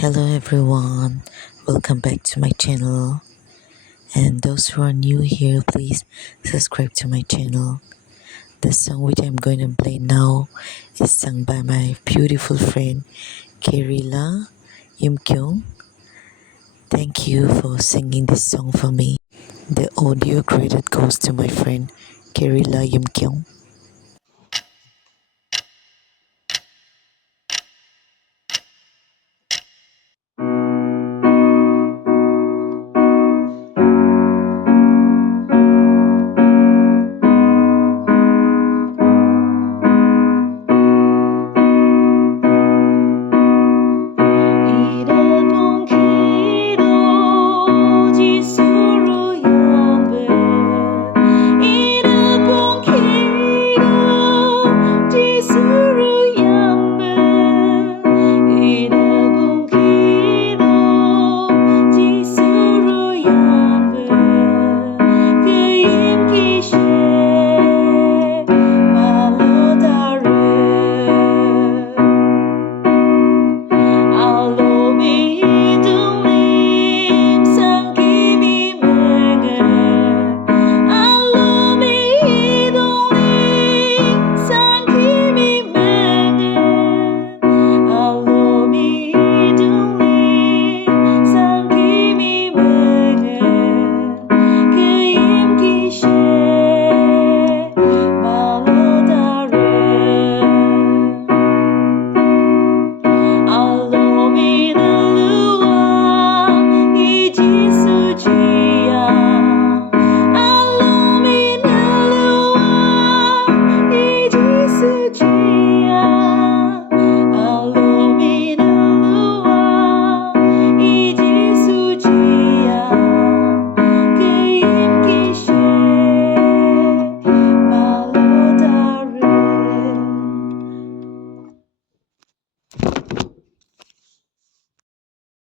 Hello everyone, welcome back to my channel. And those who are new here, please subscribe to my channel. The song which I'm going to play now is sung by my beautiful friend Kerila Yumkyung. Thank you for singing this song for me. The audio credit goes to my friend Kerila Yumkyung.